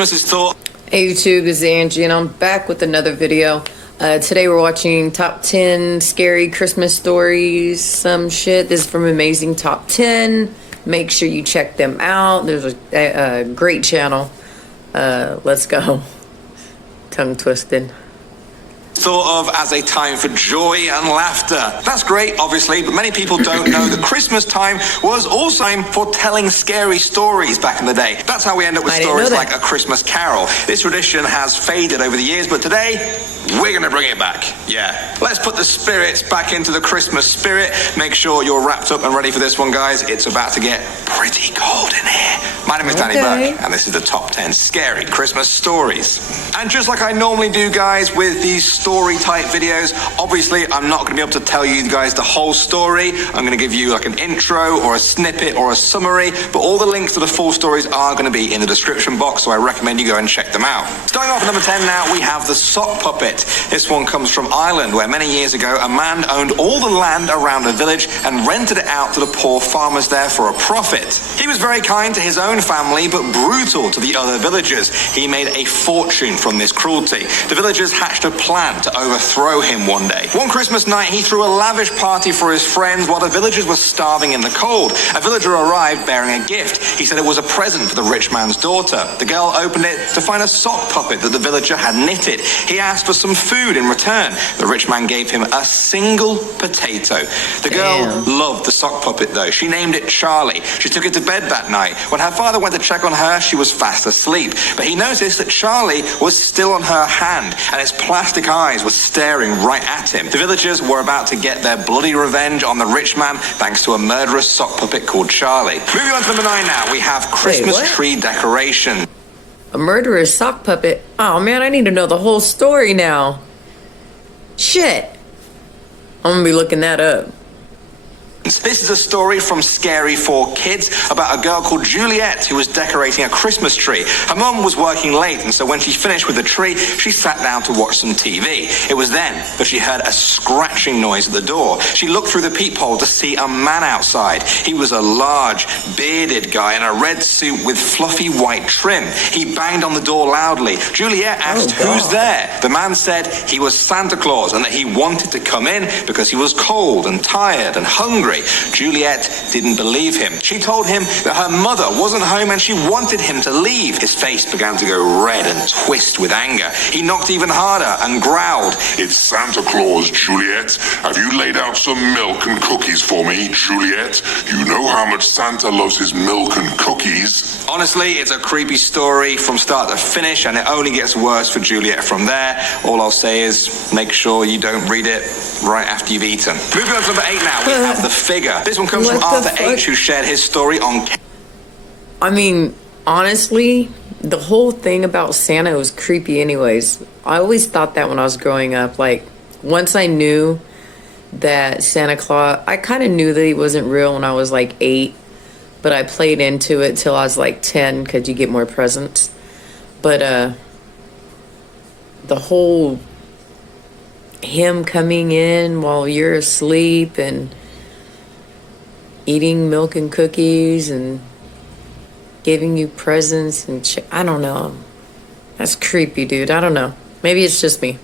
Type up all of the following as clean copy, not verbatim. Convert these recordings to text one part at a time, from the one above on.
Christmas is thought... Hey YouTube, this is Angie and I'm back with another video. Today we're watching top 10 scary Christmas stories, some shit. This is from Amazing Top 10. Make sure you check them out. There's a great channel. Let's go. Tongue twisted. Thought of as a time for joy and laughter. That's great, obviously, but many people don't know that Christmas time was also time for telling scary stories back in the day. That's how we end up with stories like A Christmas Carol. This tradition has faded over the years, but today, we're going to bring it back. Yeah. Let's put the spirits back into the Christmas spirit. Make sure you're wrapped up and ready for this one, guys. It's about to get pretty cold in here. My name is Danny Burke, and this is the top 10 scary Christmas stories. And just like I normally do, guys, with these story type videos, obviously I'm not going to be able to tell you guys the whole story. I'm going to give you like an intro or a snippet or a summary, but all the links to the full stories are going to be in the description box, so I recommend you go and check them out. Starting off at number 10 now, we have the sock puppet. This one comes from Ireland, where many years ago a man owned all the land around a village and rented it out to the poor farmers there for a profit. He was very kind to his own family but brutal to the other villagers. He made a fortune from this cruelty. The villagers hatched a plan to overthrow him one day. One Christmas night, he threw a lavish party for his friends while the villagers were starving in the cold. A villager arrived bearing a gift. He said it was a present for the rich man's daughter. The girl opened it to find a sock puppet that the villager had knitted. He asked for some food in return. The rich man gave him a single potato. The girl loved the sock puppet though. She named it Charlie. She took it to bed that night. When her father went to check on her, she was fast asleep. But he noticed that Charlie was still on her hand and its plastic eyes were staring right at him. The villagers were about to get their bloody revenge on the rich man thanks to a murderous sock puppet called Charlie. Moving on to number 9 now, we have Christmas tree decoration. A murderous sock puppet? Oh man, I need to know the whole story now. Shit. I'm gonna be looking that up. This is a story from Scary for Kids about a girl called Juliet who was decorating a Christmas tree. Her mum was working late, and so when she finished with the tree, she sat down to watch some TV. It was then that she heard a scratching noise at the door. She looked through the peephole to see a man outside. He was a large, bearded guy in a red suit with fluffy white trim. He banged on the door loudly. Juliet asked, "Who's there?" The man said he was Santa Claus and that he wanted to come in because he was cold and tired and hungry. Juliet didn't believe him. She told him that her mother wasn't home and she wanted him to leave. His face began to go red and twist with anger. He knocked even harder and growled, "It's Santa Claus, Juliet. Have you laid out some milk and cookies for me, Juliet? You know how much Santa loves his milk and cookies." Honestly, it's a creepy story from start to finish, and it only gets worse for Juliet from there. All I'll say is make sure you don't read it right after you've eaten. Moving on to number 8 now, we have the figure. This one comes from Arthur H, who shared his story on... I mean, honestly, the whole thing about Santa was creepy anyways. I always thought that when I was growing up. Like, once I knew that Santa Claus... I kind of knew that he wasn't real when I was like 8. But I played into it till I was like 10 because you get more presents. But the whole... him coming in while you're asleep and eating milk and cookies and giving you presents and I don't know. That's creepy, dude. I don't know. Maybe it's just me.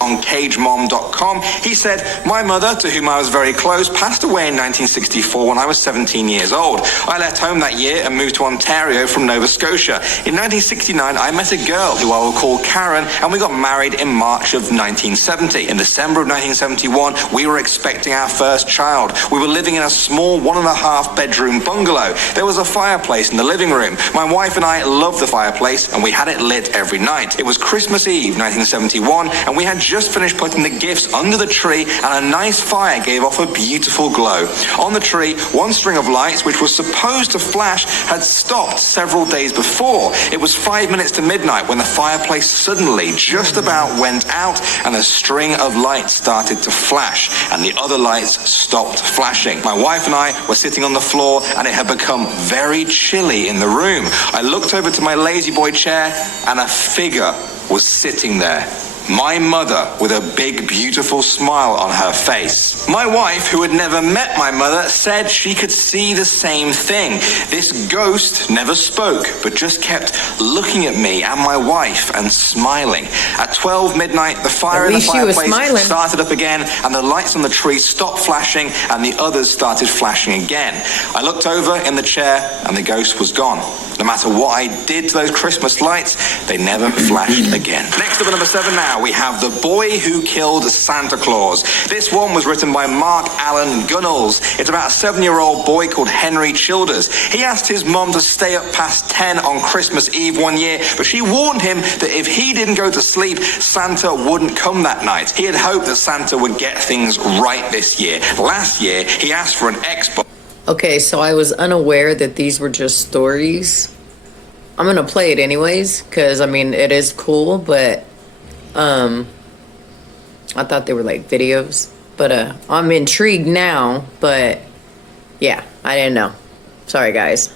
On cagemom.com, he said, "My mother, to whom I was very close, passed away in 1964 when I was 17 years old. I left home that year and moved to Ontario from Nova Scotia. In 1969, I met a girl who I will call Karen, and we got married in March of 1970. In December of 1971, we were expecting our first child. We were living in a small 1.5 bedroom bungalow. There was a fireplace in the living room. My wife and I loved the fireplace, and we had it lit every night. It was Christmas Eve, 1971, and we had just finished putting the gifts under the tree, and a nice fire gave off a beautiful glow. On the tree, one string of lights, which was supposed to flash, had stopped several days before. It was 5 minutes to midnight when the fireplace suddenly just about went out, and a string of lights started to flash, and the other lights stopped flashing. My wife and I were sitting on the floor, and it had become very chilly in the room. I looked over to my lazy boy chair, and a figure was sitting there. My mother, with a big, beautiful smile on her face. My wife, who had never met my mother, said she could see the same thing. This ghost never spoke, but just kept looking at me and my wife and smiling. At 12 midnight, the fire in the fireplace started up again, and the lights on the tree stopped flashing, and the others started flashing again. I looked over in the chair, and the ghost was gone. No matter what I did to those Christmas lights, they never flashed again. Next up at number 7 now, we have The Boy Who Killed Santa Claus. This one was written by Mark Allen Gunnels. It's about a 7-year-old boy called Henry Childers. He asked his mom to stay up past 10 on Christmas Eve one year, but she warned him that if he didn't go to sleep, Santa wouldn't come that night. He had hoped that Santa would get things right this year. Last year, he asked for an Xbox. Okay, so I was unaware that these were just stories. I'm gonna play it anyways, because I mean it is cool, but I thought they were like videos. But I'm intrigued now, but yeah, I didn't know. Sorry guys.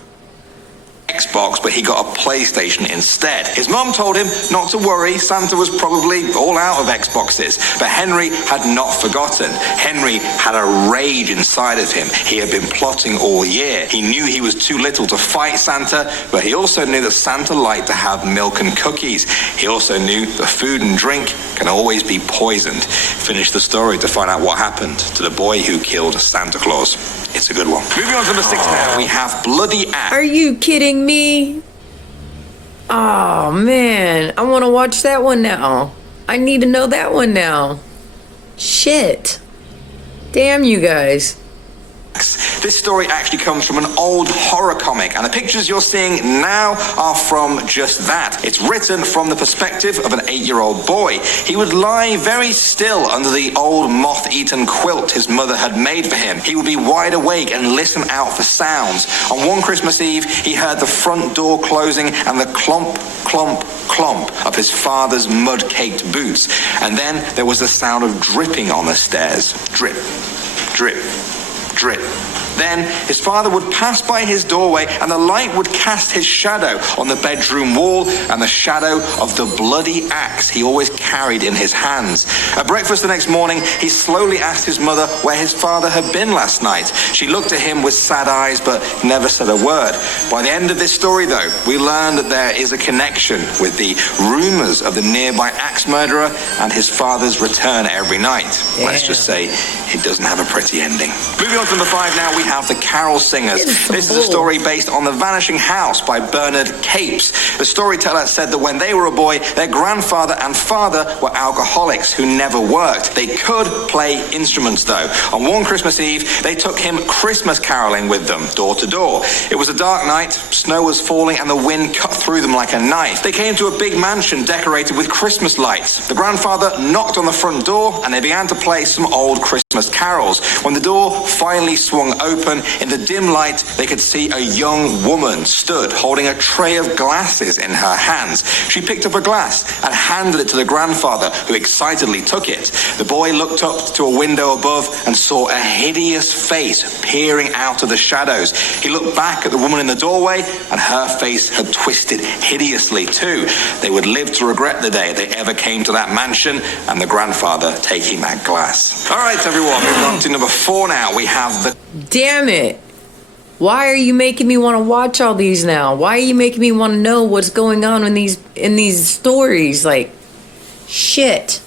Xbox, but he got a PlayStation instead. His mom told him not to worry, Santa was probably all out of Xboxes. But Henry had not forgotten. Henry had a rage inside of him. He had been plotting all year. He knew he was too little to fight Santa, but he also knew that Santa liked to have milk and cookies. He also knew that food and drink can always be poisoned. Finish the story to find out what happened to the boy who killed Santa Claus. It's a good one. Moving on to number 6 now, we have Bloody Axe. Are you kidding me? Oh man, I want to watch that one now. I need to know that one now. Shit. Damn you guys. This story actually comes from an old horror comic, and the pictures you're seeing now are from just that. It's written from the perspective of an 8-year-old boy. He would lie very still under the old moth-eaten quilt his mother had made for him. He would be wide awake and listen out for sounds. On one Christmas Eve, he heard the front door closing and the clomp, clomp, clomp of his father's mud-caked boots. And then there was the sound of dripping on the stairs. Drip, drip, drip. Then his father would pass by his doorway and the light would cast his shadow on the bedroom wall and the shadow of the bloody axe he always carried in his hands. At breakfast the next morning, he slowly asked his mother where his father had been last night. She looked at him with sad eyes but never said a word. By the end of this story, though, we learn that there is a connection with the rumors of the nearby axe murderer and his father's return every night. Yeah. Let's just say it doesn't have a pretty ending. Moving on to number 5 now, we have The Carol Singers. This is a story based on The Vanishing House by Bernard Capes. The storyteller said that when they were a boy, their grandfather and father were alcoholics who never worked. They could play instruments, though. On one Christmas Eve, they took him Christmas caroling with them, door to door. It was a dark night, snow was falling, and the wind cut through them like a knife. They came to a big mansion decorated with Christmas lights. The grandfather knocked on the front door, and they began to play some old Christmas carols. When the door finally swung open, in the dim light, they could see a young woman stood holding a tray of glasses in her hands. She picked up a glass and handed it to the grandfather, who excitedly took it. The boy looked up to a window above and saw a hideous face peering out of the shadows. He looked back at the woman in the doorway, and her face had twisted hideously too. They would live to regret the day they ever came to that mansion and the grandfather taking that glass. All right, everyone, moving on to number 4 now. We have the... Damn it. Why are you making me want to watch all these now? Why are you making me want to know what's going on in these stories? Like, shit.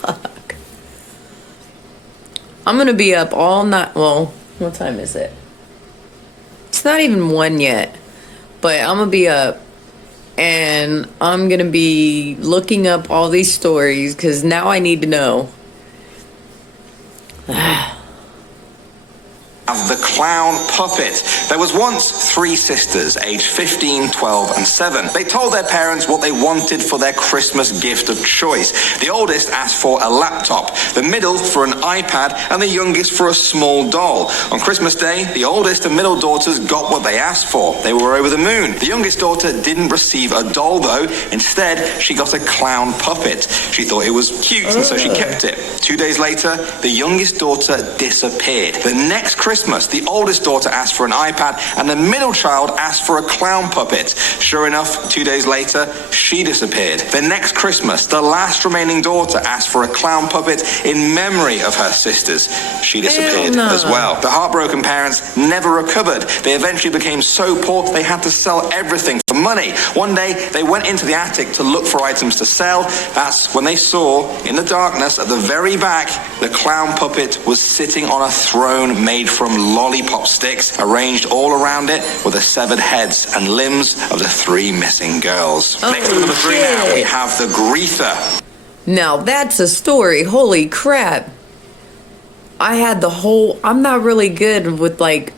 Fuck. I'm going to be up all night. Well, what time is it? It's not even 1 yet. But I'm going to be up. And I'm going to be looking up all these stories because now I need to know. The clown puppet. There was once 3 sisters, aged 15, 12, and 7. They told their parents what they wanted for their Christmas gift of choice. The oldest asked for a laptop, the middle for an iPad, and the youngest for a small doll. On Christmas Day, the oldest and middle daughters got what they asked for. They were over the moon. The youngest daughter didn't receive a doll, though. Instead, she got a clown puppet. She thought it was cute, and so she kept it. 2 days later, the youngest daughter disappeared. The next Christmas Christmas, the oldest daughter asked for an iPad, and the middle child asked for a clown puppet. Sure enough, 2 days later, she disappeared. The next Christmas, the last remaining daughter asked for a clown puppet in memory of her sisters. She disappeared as well. The heartbroken parents never recovered. They eventually became so poor they had to sell everything for money. One day, they went into the attic to look for items to sell. That's when they saw, in the darkness at the very back, the clown puppet was sitting on a throne made from lollipop sticks. Arranged all around it were the severed heads and limbs of the 3 missing girls. Next to number 3 now, we have the Griefer. Now that's a story. Holy crap. I had the whole... I'm not really good with, like,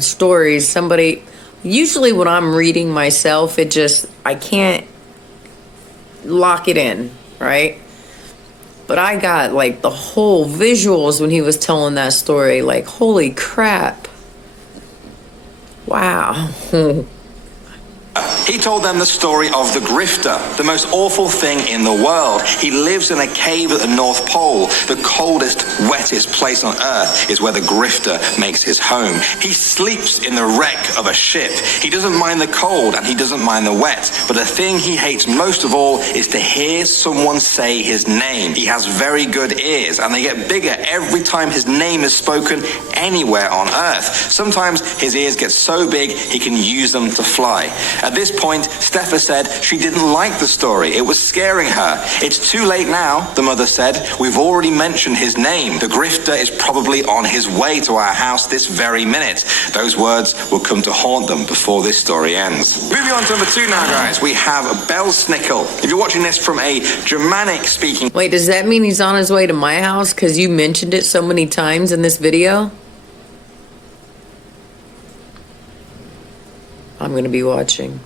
stories. Usually when I'm reading myself, I can't lock it in, right? But I got, like, the whole visuals when he was telling that story. Like, holy crap. Wow. He told them the story of the Grifter, the most awful thing in the world. He lives in a cave at the North Pole. The coldest, wettest place on Earth is where the Grifter makes his home. He sleeps in the wreck of a ship. He doesn't mind the cold and he doesn't mind the wet. But the thing he hates most of all is to hear someone say his name. He has very good ears and they get bigger every time his name is spoken anywhere on Earth. Sometimes his ears get so big he can use them to fly. At this point, Steffa said she didn't like the story. It was scaring her. It's too late now, the mother said. We've already mentioned his name. The Grifter is probably on his way to our house this very minute. Those words will come to haunt them before this story ends. Moving on to number 2 now, guys. We have BELSNICKEL. If you're watching this from a Germanic-speaking... Wait, does that mean he's on his way to my house? Because you mentioned it so many times in this video? I'm going to be watching.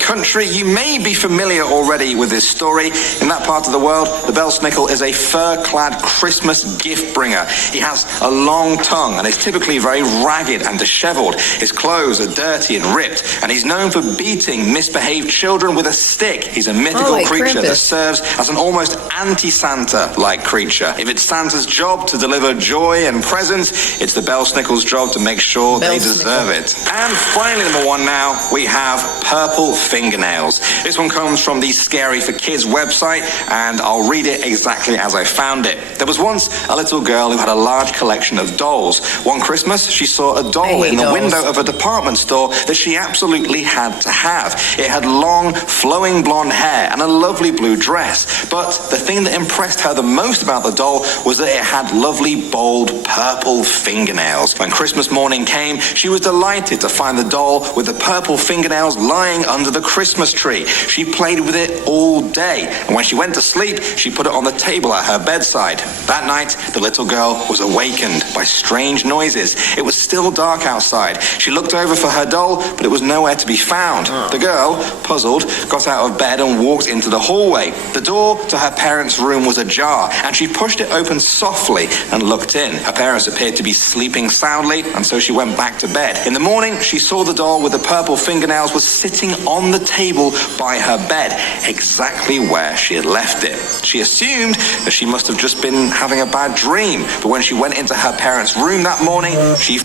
Country, you may be familiar already with this story. In that part of the world, the BELSNICKEL is a fur-clad Christmas gift bringer. He has a long tongue and is typically very ragged and disheveled. His clothes are dirty and ripped, and he's known for beating misbehaved children with a stick. He's a mythical creature that serves as an almost anti-Santa-like creature. If it's Santa's job to deliver joy and presents, it's the BELSNICKEL's job to make sure they deserve it. And finally, number 1 now, we have purple fingernails. This one comes from the Scary for Kids website, and I'll read it exactly as I found it. There was once a little girl who had a large collection of dolls. One Christmas, she saw a doll in the window of a department store that she absolutely had to have. It had long, flowing blonde hair and a lovely blue dress. But the thing that impressed her the most about the doll was that it had lovely, bold, purple fingernails. When Christmas morning came, she was delighted to find the doll with the purple fingernails lying under the Christmas tree. She played with it all day, and when she went to sleep, she put it on the table at her bedside. That night, the little girl was awakened by strange noises. It was still dark outside. She looked over for her doll, but it was nowhere to be found. The girl, puzzled, got out of bed and walked into the hallway. The door to her parents' room was ajar, and she pushed it open softly and looked in. Her parents appeared to be sleeping soundly, and so she went back to bed. In the morning, she saw the doll with the purple fingernails was sitting on the table by her bed, exactly where she had left it. She assumed that she must have just been having a bad dream, but when she went into her parents' room that morning, she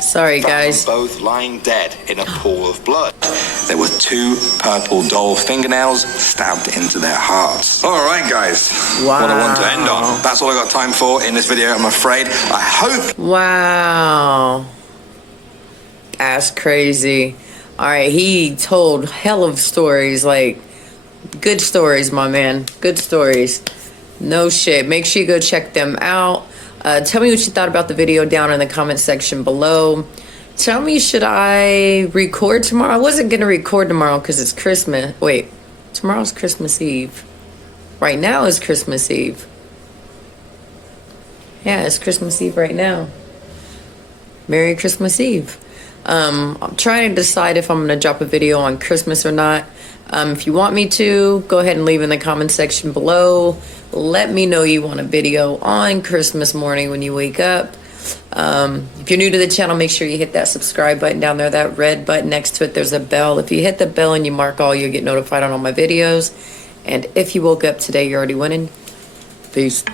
Sorry, guys. found them both lying dead in a pool of blood. There were 2 purple doll fingernails stabbed into their hearts. All right, guys. Wow. What I want to end on. That's all I got time for in this video, I'm afraid. I hope... Wow. That's crazy. All right, he told hell of stories, like good stories, my man. Good stories. No shit. Make sure you go check them out. Tell me what you thought about the video down in the comment section below. Tell me, should I record tomorrow? I wasn't going to record tomorrow because it's Christmas. Wait, tomorrow's Christmas Eve. Right now is Christmas Eve. Yeah, it's Christmas Eve right now. Merry Christmas Eve. I'm trying to decide if I'm going to drop a video on Christmas or not. If you want me to, go ahead and leave in the comment section below. Let me know you want a video on Christmas morning when you wake up. If you're new to the channel, make sure you hit that subscribe button down there, that red button next to it. There's a bell. If you hit the bell and you mark all, you'll get notified on all my videos. And if you woke up today, you're already winning. Peace.